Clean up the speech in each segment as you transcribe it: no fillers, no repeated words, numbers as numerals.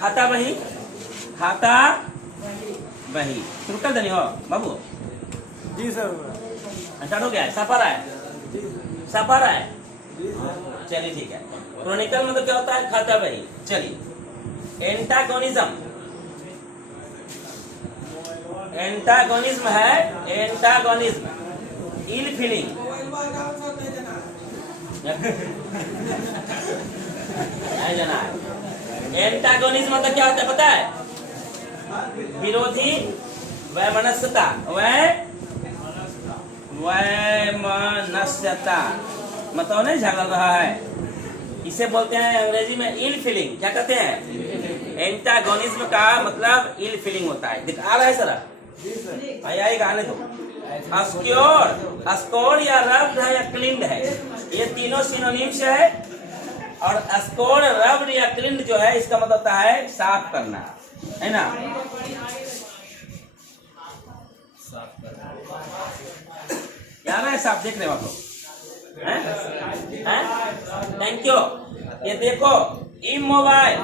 खाता बही, खाता बही शुरू कर देनी हो बाबू। जी सर। स्टार्ट हो गया है, सफर है, सफर है। चलिए ठीक है। क्रॉनिकल मतलब क्या होता है? खाता बही। चलिए एंटागोनिज्म, एंटागोनिज्म है, एंटागोनिज्म इल फीलिंग। एंटागोनिज्म मतलब क्या होता है पता है? विरोधी वैमनस्यता, वैमनस्यता मतलब नहीं झगड़ रहा है, इसे बोलते हैं अंग्रेजी में इल फीलिंग। क्या कहते हैं? एंटागोनिज्म का मतलब इल फीलिंग होता है। दिखा रहा है सर? आएगा आने दो। अस्क्योर, अस्कोर या रब्ड है या क्लिंड है, ये तीनों सिनोनिम्स है। और अस्कोर, रब्ड या क्लिंड जो है इसका मतलब होता है साफ करना, है ना? क्या रहा है साफ? देख रहे हो आप लोग? Thank you. ये देखो इमोबाइल,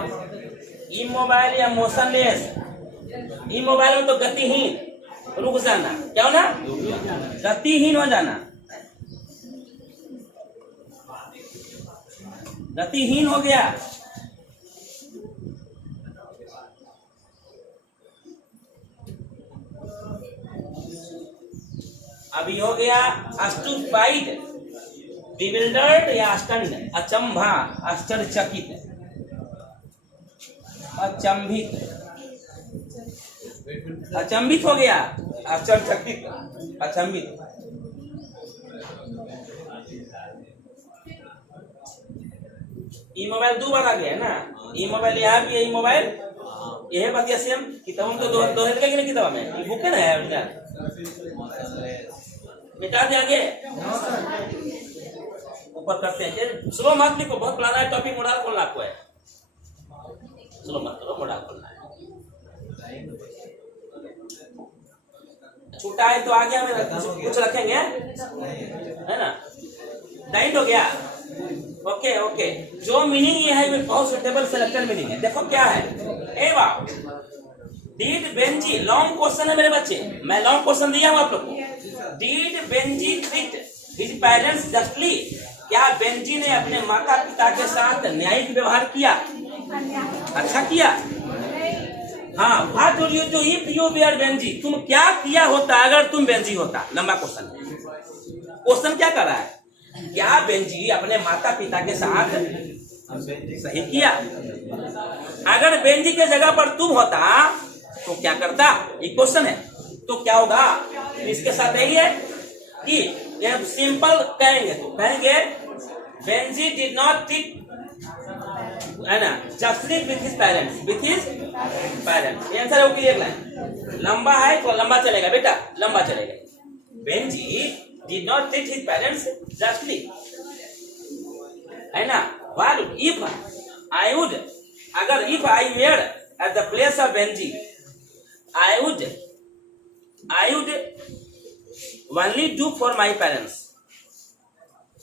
इमोबाइल या मोशनलेस। इमोबाइल में तो गतिहीन, रुक जाना, क्या होना? गतिहीन हो जाना, गतिहीन हो गया। अभी हो गया स्टूपिड, बिविल्डर्ड या स्टन्ड, अचंभा, आश्चर्यचकित, अचंभित, अचंभित हो गया, आश्चर्यचकित, अचंभित। ई मोबाइल दो बार आ गया है ना? ई मोबाइल यहाँ भी है, ई मोबाइल यह बात या सेम किताब में तो दो है कि नहीं? किताब में ये बुक है ना यार, मिटा दे आगे ऊपर करते हैं। स्लो मत लिखो, बहुत पुराना है टॉपिक, मोड़ा खोलना आपको है। स्लो मत करो, मोड़ा खोलना है। छूटा है तो आगे हमें कुछ रखेंगे, है ना? डाइट हो गया। ओके ओके, जो मीनिंग ये है बहुत सुटेबल सिलेक्टेड मीनिंग है। देखो क्या है? ए वाह, डीड बेंजी, लॉन्ग क्वेश्चन है मेरे बच्चे, मैं लॉन्ग क्वेश्चन दिया हूं आप लोग को। Did Benjy treat his parents justly, क्या बेंजी ने अपने माता पिता के साथ न्यायिक व्यवहार किया? अच्छा किया। हाँ, what would you do if you were Benjy, तुम क्या किया होता अगर तुम बेंजी होता? लंबा क्वेश्चन, क्वेश्चन क्या कर रहा है? क्या बेंजी अपने माता पिता के साथ सही किया? अगर बेंजी के जगह पर तुम होता तो क्या करता? एक क्वेश्चन है, तो क्या होगा? इसके साथ यही है कि सिंपल कहेंगे तो कहेंगे बेंजी डिड नॉट ट्रीट, है ना, justly with his parents, with his parents. ये आंसर है, वो क्लियर लाइन। लंबा है तो लंबा चलेगा बेटा, लंबा चलेगा। Benji did not treat his parents justly, है ना? What if I would, अगर if I were at the place of Benji, I would only do for my parents,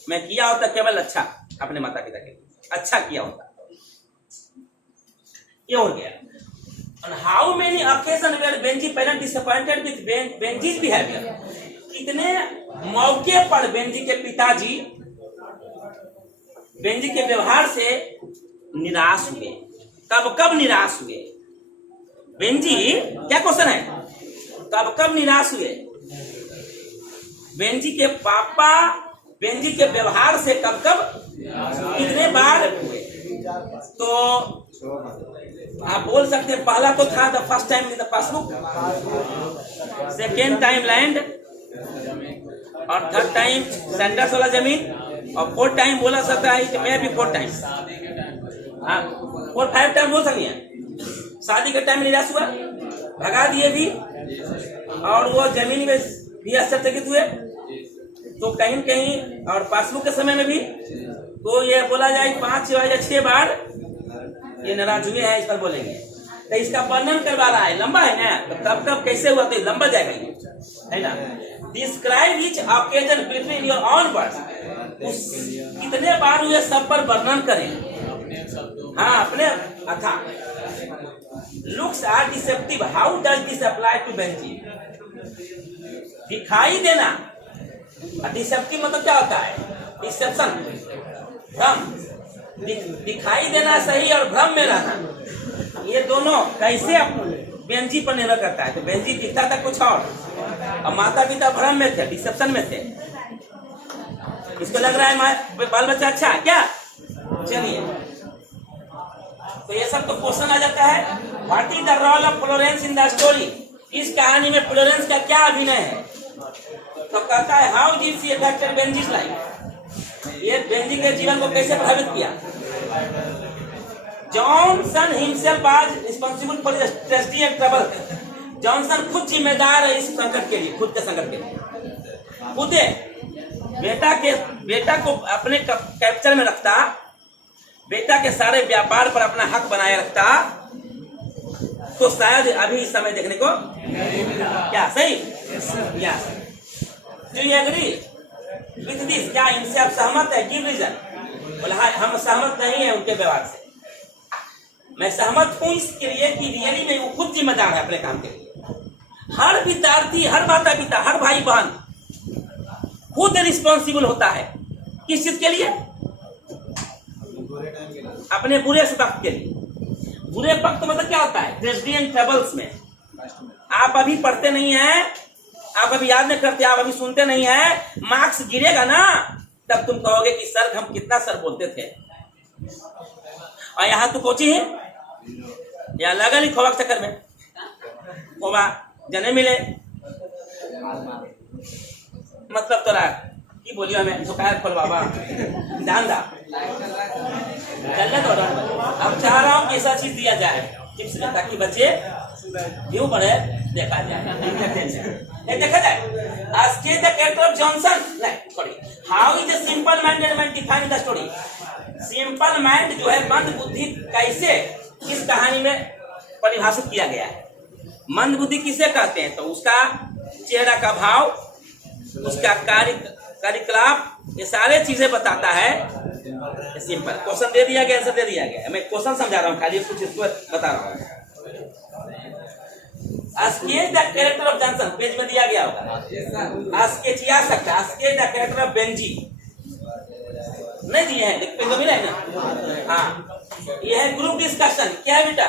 मैं किया होता केवल अच्छा अपने माता पिता के लिए, अच्छा किया होता। ये हो गया। And how many occasions were Benji parents disappointed with Benji's behavior, कितने मौके पर बेंजी के पिताजी बेंजी के व्यवहार से निराश हुए? कब कब निराश हुए? बेंजी, क्या क्वेश्चन है? कब कब निराश हुए? बेंजी के पापा बेंजी के व्यवहार से कब कब, कितने बार हुए? तो आप बोल सकते हैं पहला तो था the first time in the passbook, second time land, और थर्ड टाइम सेंडर्स वाला जमीन, और फोर्थ टाइम बोला सकता है मैं भी फोर्थ टाइम, हाँ 4-5 टाइम बोल सकती है। शादी के टाइम निराश हुआ, भगा दिए भी, और वो जमीन में भी आश्चर्यचकित हुए, तो कहीं कहीं और पासबुक के समय में भी, तो ये बोला जाए 5 या 6 बार ये नाराज हुए हैं, इस पर बोलेंगे। तो इसका वर्णन करवा रहा है, लंबा है ना, तो कब कब कैसे हुआ तो लंबा जाएगा ये, है ना? Describe each occasion between your on words, कितने बार हुए सब पर वर्णन करें। हाँ, अपने अथा words are deceptive. How does this apply to Benji? दिखाई देना, डिसेप्टिव मतलब क्या होता है? डिसेप्शन, भ्रम। दिखाई देना सही और भ्रम में रहना, ये दोनों कैसे बेंजी पर निर्भर करता है। तो बेंजी दिखता था कुछ और माता पिता भ्रम में थे, डिसेप्शन में थे। इसको लग रहा है बाल बच्चा अच्छा है क्या? चलिए, तो ये सब तो क्वेश्चन आ जाता है। What is the role of Florence in the story? इस कहानी में फ्लोरेंस का क्या अभिनय है? तो कहता है how did she affected Benjy's life, ये बेंजी के जीवन को कैसे प्रभावित किया। Johnson himself was responsible for the tragedy and trouble. Johnson खुद जिम्मेदार है इस संकट के लिए, खुद के संकट के लिए। खुदे बेटा को अपने कैप्चर में रखता, बेटा के सारे व्यापार पर अपना हक बनाए रखता, तो शायद अभी इस समय देखने को क्या सही क्या? Do you agree with this? क्या इनसे आप सहमत है? Give reason. बोला हम सहमत नहीं है उनके व्यवहार से। मैं सहमत हूं इसके लिए कि रियली में वो खुद जिम्मेदार है अपने काम के लिए। हर विद्यार्थी, हर माता पिता, हर भाई बहन खुद रिस्पॉन्सिबल होता है। किस चीज के लिए? अपने बुरे वक्त के लिए। बुरे वक्त मतलब क्या होता है? ट्रेजेडी एंड ट्रबल्स में। आप अभी पढ़ते नहीं हैं, आप अभी याद नहीं करते, आप अभी सुनते नहीं हैं, मार्क्स गिरेगा ना, तब तुम कहोगे कि सर हम कितना सर बोलते थे। और यहाँ तू कोची है, यहाँ लगा नहीं खोबा के चक्कर में, खोबा जने मिले मतलब तोरा की बोलियो हमें झुकाया खोल बाबा ध्यान दा तो। अब चाह रहा हूँ कि ऐसा चीज दिया जाए टिप्स में, ताकि बच्चे व्यू बढ़े, देखा जाए देखा जाए। ASCII the character of Johnson, नहीं sorry, how is a simple minded define the story. Simple mind जो है, मंद बुद्धि, कैसे इस कहानी में परिभाषित किया गया है। मंद बुद्धि किसे कहते हैं? तो उसका चेहरा का भाव, उसका कार्यकलाप, ये सारे चीजें बताता है। सिंपल क्वेश्चन दे दिया गया, आंसर दे दिया गया। मैं क्वेश्चन समझा रहा हूँ, खाली कुछ इसको बता रहा हूँ। Sketch the character of Johnson, page में दिया गया होगा। स्केच आ सकता है, sketch the character of Benji नहीं दिए हैं, पेज में मिला है ना। हाँ, ये है ग्रुप डिस्कशन। क्या है बेटा?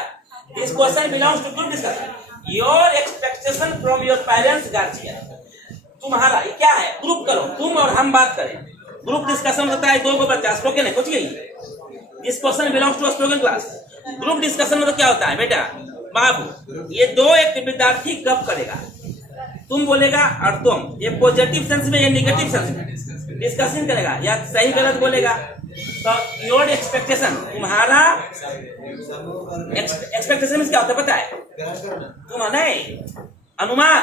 This question belongs to group discussion. Your expectation from your parents guardian. तुम्हारा ये क्या है? ग्रुप करो, तुम और हम बात करें। ग्रुप डिस्कशन होता है, दो को बच्चा स्पोकन है, कुछ गई। This question belongs to spoken class. Group discussion में तो क्या होता है बेटा? बाबू, ये दो एक विद्यार्थी गप करेगा, तुम बोलेगा और तुम, ये पॉजिटिव सेंस में या नेगेटिव सेंस में डिस्कशन करेगा, या सही गलत बोलेगा। तो योर एक्सपेक्टेशन, तुम्हारा एक्सपेक्टेशन क्या होता है पता है? तुम नहीं, अनुमान,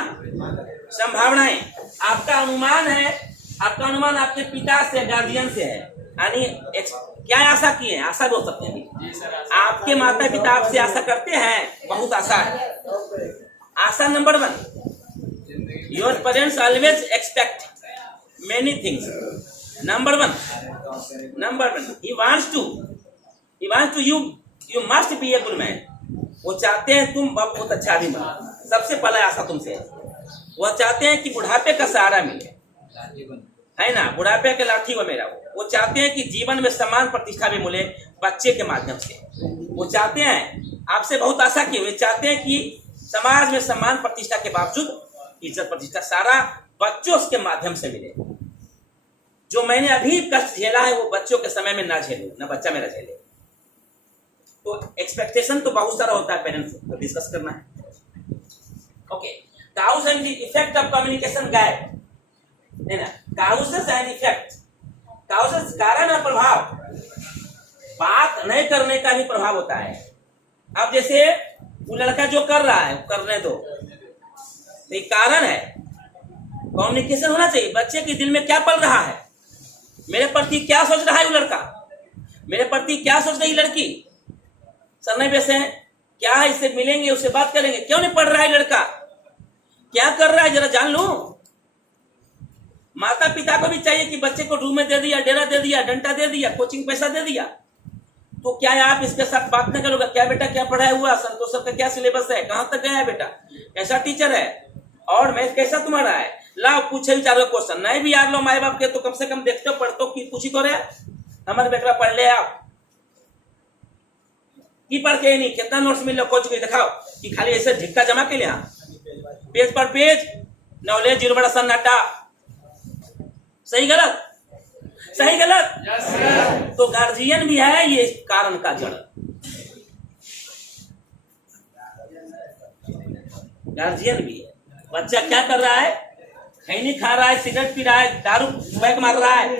संभावनाएं। आपका अनुमान है, आपका अनुमान आपके पिता से, गार्जियन से है, यानी क्या आशा किए हैं? आशा बोल सकते हैं। आपके माता पिता आपसे आशा करते हैं, बहुत आशा है। आशा number 1, your parents always expect many things. Number 1, he wants to you must be a good man. वो चाहते हैं तुम बहुत अच्छा आदमी बनो। सबसे पहला आशा तुमसे है। वो चाहते हैं कि बुढ़ापे का सहारा मिले, है ना, बुढ़ापे के लाठी को मेरा। वो चाहते हैं कि जीवन में सम्मान प्रतिष्ठा भी मिले बच्चे के माध्यम से। वो चाहते हैं, आपसे बहुत आशा की, वे चाहते हैं कि समाज में सम्मान प्रतिष्ठा के बावजूद इज्जत प्रतिष्ठा सारा बच्चों के माध्यम से मिले। जो मैंने अभी कष्ट झेला है वो बच्चों के समय में ना झेलूं, ना बच्चा मेरा झेले। तो एक्सपेक्टेशन तो बहुत सारा होता है, पेरेंट्स को डिस्कस करना है। Okay, cause and the effect of communication gap, है ना। काउजेस एंड इफेक्ट, काउजेस कारण और प्रभाव, बात नहीं करने का भी प्रभाव होता है। अब जैसे वो लड़का जो कर रहा है करने दो, तो एक कारण है। कम्युनिकेशन होना चाहिए। बच्चे के दिल में क्या पल रहा है, मेरे प्रति क्या सोच रहा है वो लड़का, मेरे प्रति क्या सोच रही लड़की। सर नहीं वैसे हैं, क्या है, इससे मिलेंगे, उससे बात करेंगे, क्यों नहीं पढ़ रहा है लड़का, क्या कर रहा है जरा जान लो। माता पिता को भी चाहिए कि बच्चे को रूम में दे दिया, डेरा दे दिया, डंडा दे दिया, कोचिंग पैसा दे दिया, तो क्या आप इसके साथ बात नहीं करोगे? क्या बेटा क्या पढ़ाया हुआ, संतोष सर का क्या सिलेबस है, कहां तक गया है बेटा, कैसा टीचर है, और मैथ कैसा तुम्हारा है? लाओ पूछे विचारो क्वेश्चन, नहीं भी यार लो माए बाप के तो कम से कम देखते हो पढ़ते हो कि पूछ ही तो रहे हमारे बेटा पढ़ ले आप की पढ़ के नहीं। कितना नोट्स मिल कोच को दिखाओ कि खाली ऐसे झिक्का जमा के लिया पेज पर पेज, नॉलेज जीरो बड़ा सन्नाटा। सही गलत, सही गलत। yes, तो गार्जियन भी है ये कारण का जड़। गार्जियन भी है। बच्चा क्या कर रहा है, खैनी खा रहा है, सिगरेट पी रहा है, दारू बैग मार रहा है,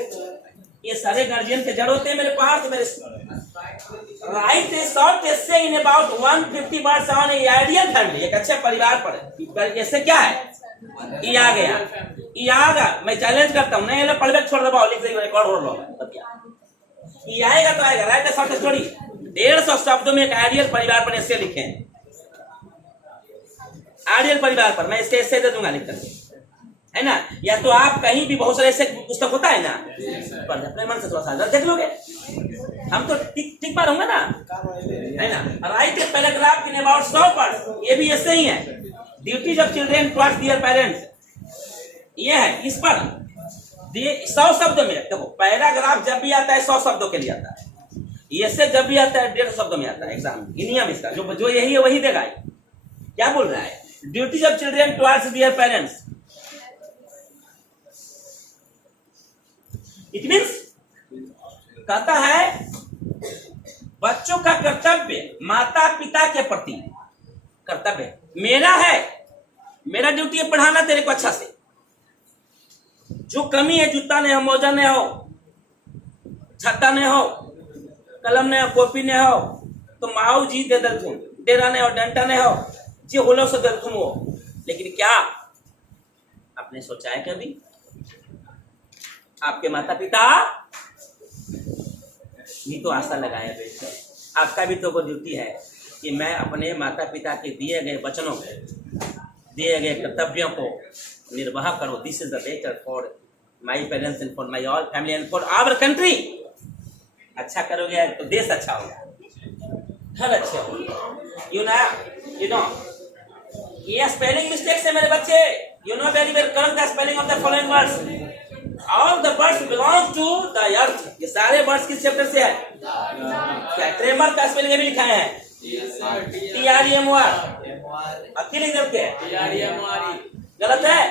ये सारे गार्जियन के जड़ होते हैं मेरे पास। मेरे right A short essay in about 150 words on a ideal family, एक अच्छे परिवार पर। ऐसे क्या है, ये आ गया, ये आएगा। मैं चैलेंज करता हूँ, नहीं पढ़ के छोड़ दो, लिख रिकॉर्ड हो लो, ये आएगा तो आएगा। राइट ए शॉर्ट स्टोरी, 150 शब्दों में एक आइडियल परिवार पर ऐसे लिखे, आइडियल परिवार पर मैं इसके ऐसे दे दूंगा लिखकर, है ना। या तो आप कहीं भी बहुत सारे ऐसे पुस्तक होता है ना, पर अपने मन से थोड़ा सा देख लोगे, हम तो ठीक बार होंगे ना, है ना। Right a paragraph in about 100 words, ये भी ऐसे ही है। Duties of children towards their parents, ये है इस पर 100 शब्दों में। देखो पैराग्राफ जब भी आता है 100 शब्दों के लिए आता है, ऐसे जब भी आता है 150 शब्दों में आता है। एग्जाम नियम इसका जो यही है वही देगा। क्या बोल रहा है, duties of children towards their parents, it means कहता है बच्चों का कर्तव्य माता पिता के प्रति कर्तव्य मेरा है, मेरा ड्यूटी है पढ़ाना तेरे को अच्छा से। जो कमी है, जूता नहीं हो, मोजा नहीं हो, छत्ता नहीं हो, कलम नहीं हो, कॉपी नहीं हो, तो माओ जी दे दलथुन, डेरा नहीं हो, डंटा नहीं हो, जी होलो से दलथुन हो। लेकिन क्या आपने सोचा है कभी, आपके माता पिता भी तो आशा लगाए बेटे, आपका भी तो वो ड्यूटी है कि मैं अपने माता पिता के दिए गए वचनों को, दिए गए कर्तव्यों को निर्वाह करो। This is the better for my parents and for my all family and for our country. अच्छा करोगे तो देश अच्छा होगा, घर अच्छे होंगे। यू नो ये स्पेलिंग मिस्टेक्स है मेरे बच्चे, you know very well correct the spelling of the following words. All the birds belong to the earth. ये सारे बर्ड्स किस चैप्टर से है? क्या ट्रेमर का स्पेलिंग भी लिखा है? TREMOR। अकेले लिख के गलत है,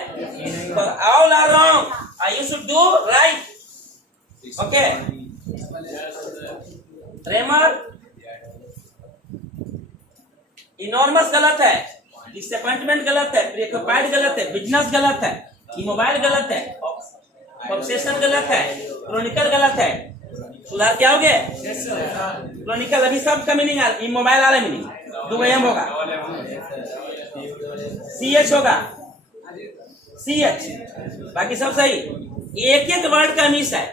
तो all are wrong. You should do right. Okay. Tremor enormous गलत है, डिसअपॉइंटमेंट गलत है, प्रियोक्युपाइड गलत है, बिजनेस गलत है, इमोबाइल गलत है, ऑब्सेशन गलत है, क्रोनिकल गलत है। सुधार क्या हो गया? क्रोनिकल अभी सब का मीनिंग है, इमोबाइल वाला मीनिंग 2 AM होगा, CH होगा, CH, बाकी सब सही। एक एक वर्ड का मिस है,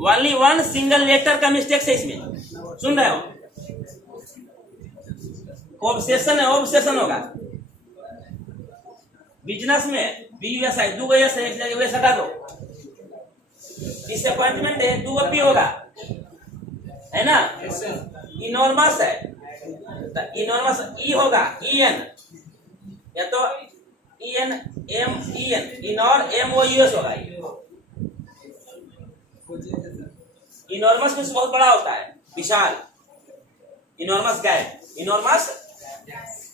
ओनली 1 सिंगल लेटर का मिस्टेक है इसमें, सुन रहे हो? ऑब्सेशन है, ऑब्सेशन होगा। बिजनेस में BUSI 2 S है, एक जगह US हटा दो। डिसअपॉइंटमेंट है 2 P होगा, है ना। इनॉर्मस है तो इनॉर्मस E होगा, EN, या तो ENMEN, इनॉर MOUS होगा। इनॉर्मस कुछ बहुत बड़ा होता है, विशाल। इनॉर्मस गैप, इनॉर्मस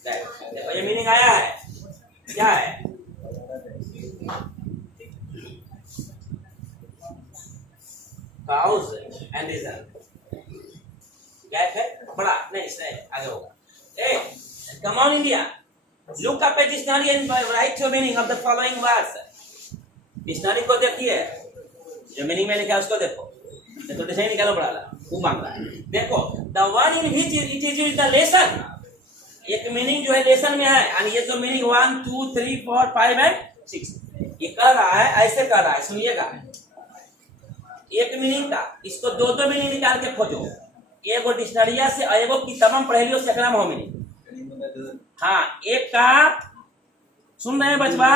गैप, ये मीनिंग आया है। क्या है? Cause and reason. गैप है बड़ा, नहीं इसमें आगे होगा। Hey, come on India, look up at dictionary and write your meaning of the following words. Dictionary को देखिए, जो मीनिंग में लिखा है उसको देखो, तो डिक्शनरी निकालो बड़ा ला, वो मांग रहा है। देखो, the one in which it is the lesson, एक मीनिंग जो है लेसन में है, और ये जो मीनिंग 1 2 3 4 5 एंड 6 ये कह रहा है, ऐसे कह रहा है, सुनिएगा। एक मीनिंग का इसको 2 मीनिंग निकाल के खोजो, एगो डिक्शनरिया से और एगो की तमाम पढ़ेलियो से एकरा में हो मीनिंग। हाँ, एक का सुन रहे हैं बचवा,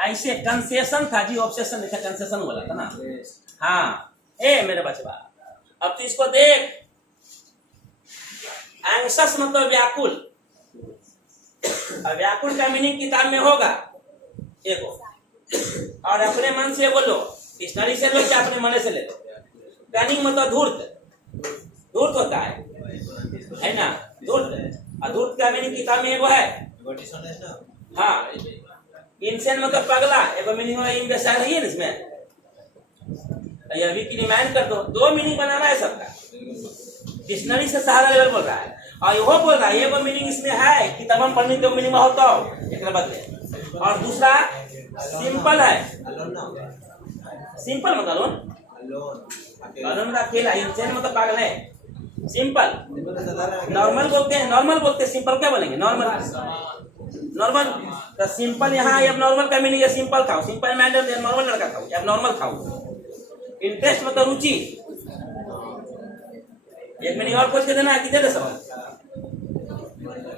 ऐसे कंसेशन था जी, ऑब्सेशन लिखा, कंसेशन बोला था ना। हाँ, ए मेरे बचवा, अब तो इसको देख, एंग्सस मतलब व्याकुल। अब व्याकुल का मीनिंग किताब में होगा देखो, और अपने मन से बोलो, डिक्शनरी से लो या अपने मन से ले लो। कनिंग मतलब धूर्त, धूर्त होता है ना, धूर्त। और धूर्त का मीनिंग किताब में एगो है, हाँ। इंसेन मतलब पगला, एगो मीनिंग होगा इम्बेसाइल है इसमें। अभी की रिमाइंड कर दो मीनिंग बनाना है सबका। डिक्शनरी से सहारा लेवल बोल रहा है, और यो बोल रहा है ये वो मीनिंग इसमें है, किताब में पढ़ने तो मीनिंग में होता हो एक बदले। और दूसरा सिंपल है, सिंपल मतलब अलोन अकेला, इंसान मतलब पागल है। सिंपल, नॉर्मल बोलते हैं, नॉर्मल बोलते हैं, सिंपल क्या बोलेंगे? Normal, normal. तो सिंपल यहाँ अब नॉर्मल का मीनिंग है सिंपल खाओ, सिंपल मैंडर नॉर्मल लड़का खाओ, अब नॉर्मल खाओ। इंटरेस्ट मतलब रुचि, एक मीनिंग और पूछ के देना है, कितने सवाल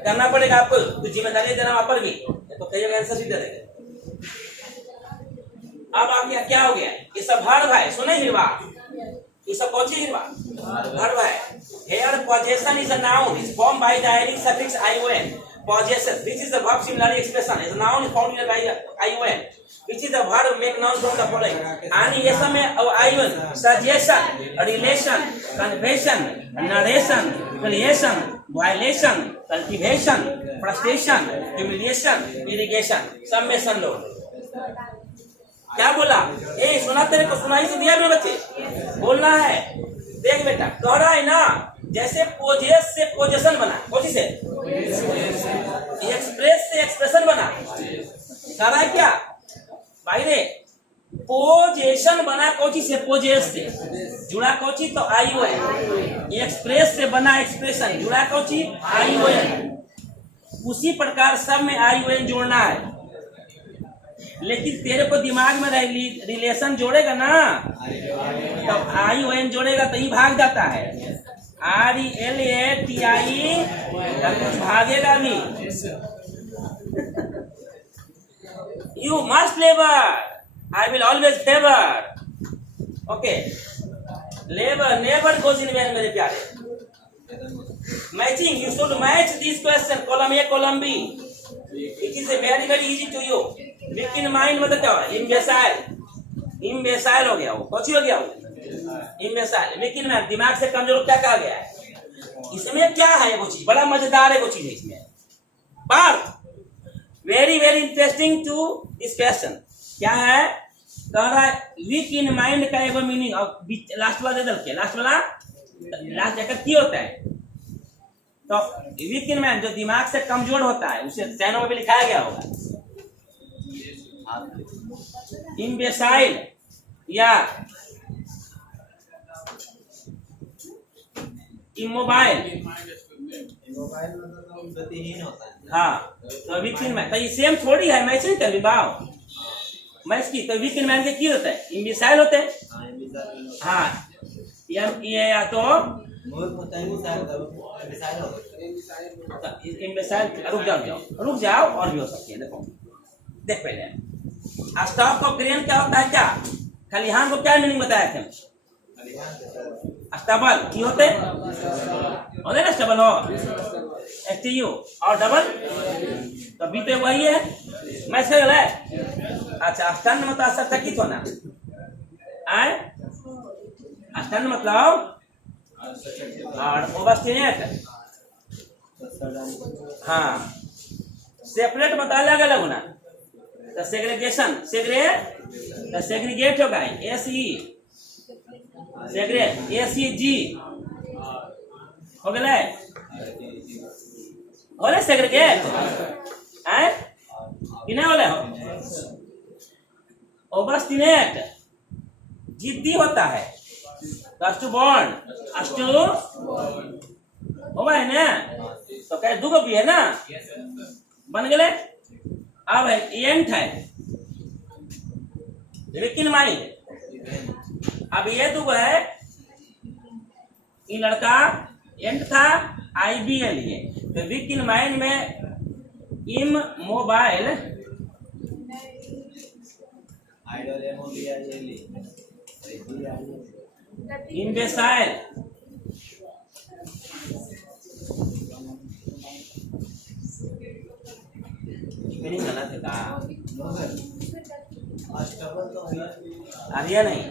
करना पड़ेगा आपको, तो जिम्मेदारी देना वहां पर भी, तो कई जगह आंसर दे देंगे। अब आ गया क्या हो गया, ये सब हर्ब है, सुने हिरवा, ये सब कौन सी हिरवा? हर्ब है। Here possession is a noun, is formed by the adding suffix ion. Possession, which is the verb similarly expression, is a noun found by ion, which is the verb make noun from the following. And ये सब में ion, suggestion, relation, confession, narration, creation, violation, cultivation, frustration, humiliation, irrigation, सब में सन लो। क्या बोला? ए सुना, तेरे को सुनाई से दिया मेरे बच्चे, बोलना है। देख बेटा, कह रहा है ना, जैसे पोजेस से पोजेशन बना, कौन से एक्सप्रेस से एक्सप्रेशन बना, कह रहा है क्या भाई रे? पोजेशन बना कोची से, पोजेस से जुड़ा कोची तो आईओ है। एक्सप्रेस से बना एक्सप्रेशन, जुड़ा कोची आईओ है। उसी प्रकार सब में आईओ जोड़ना है, लेकिन तेरे को दिमाग में रिलेशन जोड़ेगा ना, तब आई ओ एन जोड़ेगा तो ही भाग जाता है। RELATI कुछ भागेगा भी। You must labour, I will always favour. Okay, labour never goes in vain मेरे प्यारे। Matching, you should match this question, column A column B. It is very very easy to you. Weak in mind मतलब क्या हो? इम्बेसाइल, इम्बेसाइल हो गया वो, कौन हो गया वो? इम्बेसाइल। वीक इन माइंड, दिमाग से कमजोर, क्या कहा गया है? इसमें क्या है वो चीज, बड़ा मजेदार है वो चीज है इसमें। Parth, very very interesting to this question. क्या है? कह रहा है वीक इन माइंड का एक मीनिंग, और लास्ट वाला दे दल के, लास्ट वाला लास्ट जगह की होता है। तो वीक इन माइंड जो दिमाग से कमजोर होता है, उसे चैनल में भी लिखाया गया होगा। इम्बेसाइल या इमोबाइल, हाँ। तो वीक इन माइंड तो ये सेम थोड़ी है, मैच नहीं कर बाव मैच की। तो वीक इन माइंड के होता है, इम्बेसाइल होते हैं, हाँ। ये या तो इम्बेसाइल, रुक जाओ और भी हो सकती है। देखो देख पहले, स्टॉक ऑफ ग्रेन क्या होता है? क्या खलिहान को क्या मीनिंग बताया थे? स्टबल की होते ना, स्टबल हो STU, और डबल तो बी तो वही है, मैं सही है। अच्छा, स्टन मतलब सचकित होना, आए स्टन मतलब, और ओबस्टिनेट, हाँ। सेपरेट मतलब अलग अलग होना, तो सेग्रीगेशन, सेग्रीगेट होगा SE, सेग्रेट SEG हो गया, बोले सेग्रीगेट है कि नहीं बोले हो? ओबस्टिनेट जिद्दी होता है, अष्टु बॉन्ड, अष्टु होगा है ना, तो क्या दुगो भी है ना, बन गए। अब है एंट है, लेकिन माइंड, अब ये दुगो है, ये लड़का एंट था, IBL ये, तो वीक इन माइंड में इम मोबाइल, इम्बेसाइल, मीनिंग गलत है का? आर्य नहीं,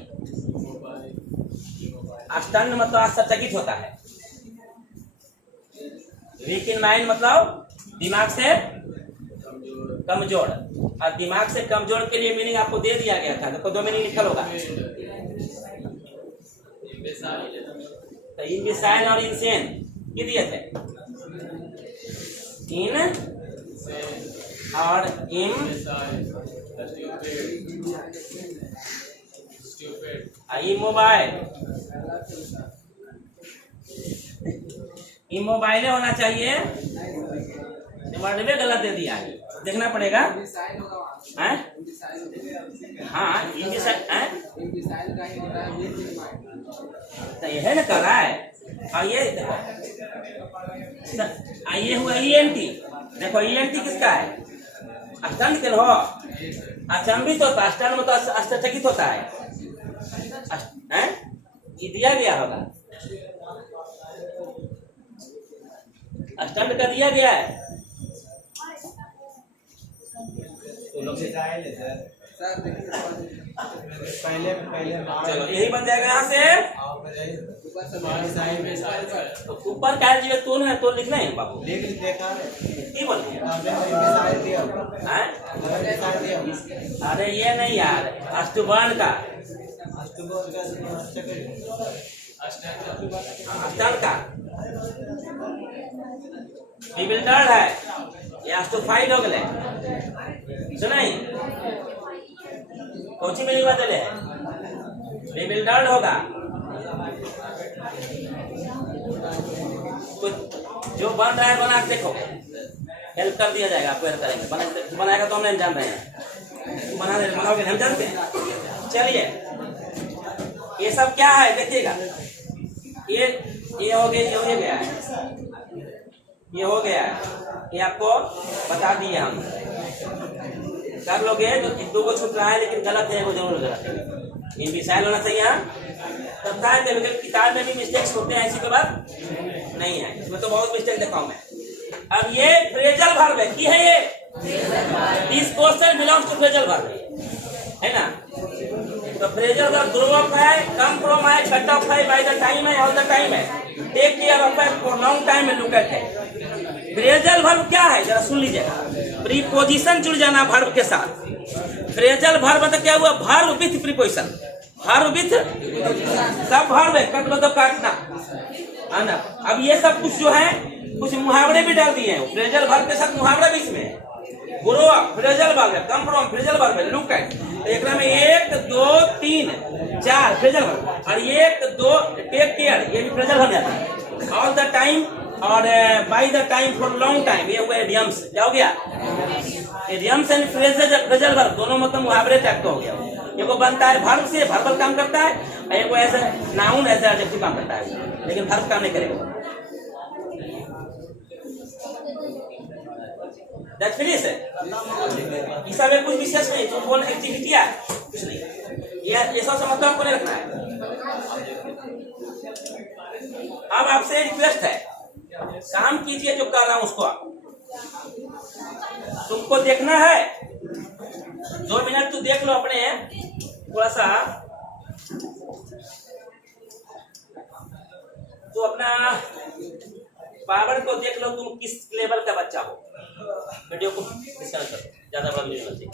अष्टांग मतलब आश्चर्यचकित होता है। वीक इन माइंड मतलब दिमाग से कमजोर, और दिमाग से कमजोर के लिए मीनिंग आपको दे दिया गया था, देखो दो मीनिंग लिखल होगा, तो इम्बिसाइल और इंसेन ये दिए थे, इन और इम इमोबाइल, इमोबाइल होना चाहिए, वर्ड में गलत दे दिया है, देखना पड़ेगा। हाँ तो यह ना कर रहा है, और ये देखो ये हुआ ENT, देखो ENT किसका है? अष्टांग के हो, अचंभित होता, अष्टांग में तो आश्चर्यचकित होता है, ये दिया गया होगा, अष्टांग का दिया गया है, पहले चलो यही बन जाएगा यहाँ से। तो ऊपर क्या जी तोन है, तो लिखना है बाबू, की बोल अरे ये नहीं यार, अष्टवर्ण का अष्टांग का बिल्डर है, ये अष्टोफाइल हो गए, सुनाई कौन सी मिली बदले बिल्डर होगा, कुछ जो बन रहा है बना के देखो, हेल्प कर दिया जाएगा, आपको हेल्प करेंगे, बनाएगा तो हम नहीं जान रहे हैं, बनाओगे हम जानते हैं। चलिए ये सब क्या है देखिएगा, ये हो गया, ये हो गया है, ये हो गया है, ये आपको बता दिए हम, कर लोगे तो दो को छूट रहा है, लेकिन गलत है, वो जरूर गलत है, ये मिसाइल होना चाहिए। तब किताब में भी मिस्टेक्स होते हैं, ऐसी कोई बात नहीं है, इसमें तो बहुत मिस्टेक देखा हूं मैं। अब ये फ्रेजल वर्ब है, की है ये, this question belongs to phrasal verb है ना, तो फ्रेजल वर्ब ग्रो अप है, कम फ्रॉम है, कट ऑफ है, बाय द टाइम है, ऑल द टाइम है, टेक केयर ऑफ है, फॉर लॉन्ग टाइम में, लुक एट है। फ्रेजल वर्ब क्या है जरा सुन लीजिएगा, प्रीपोजिशन जुड़ जाना वर्ब के साथ। फ्रेजल वर्ब मतलब क्या हुआ, verb with preposition, verb with सब वर्ब है, कट मतलब काटना है ना। अब ये सब कुछ जो है कुछ मुहावरे भी डाल दिए हैं, फ्रेजल वर्ब के साथ मुहावरा भी इसमें है। ग्रो अप फ्रेजल वर्ब है, कम फ्रॉम फ्रेजल वर्ब है, लुक एट, एक में 1 2 3 4 फ्रेजल वर्ब, और 1 2 टेक केयर, ये भी फ्रेजल वर्ब जाता है, ऑल द टाइम और bye the time, for long time, ये हुआ एडियम्स, क्या हो गया, एडियम्स एंड फ्रेजल वर्ब दोनों मतलब मुहावरे टाइप का हो गया। एगो बनता है वर्ब से, वर्बल काम करता है, और एगो ऐसे नाउन ऐसे एडजेक्टिव काम करता है, लेकिन वर्ब काम नहीं करेगा। दैट्स फिनिश है, इस सब में कुछ विशेष नहीं, जो बोल एक्टिविटी है कुछ नहीं, ये सब मतलब आपको नहीं रखना है। अब आपसे रिक्वेस्ट है, काम कीजिए जो कर रहा हूं उसको, तुमको देखना है, 2 मिनट तू देख लो अपने, थोड़ा सा तो अपना पावर को देख लो, तुम किस लेवल का बच्चा हो। वीडियो को डिस्कनेक्ट करो, ज्यादा बड़ा वीडियो नहीं।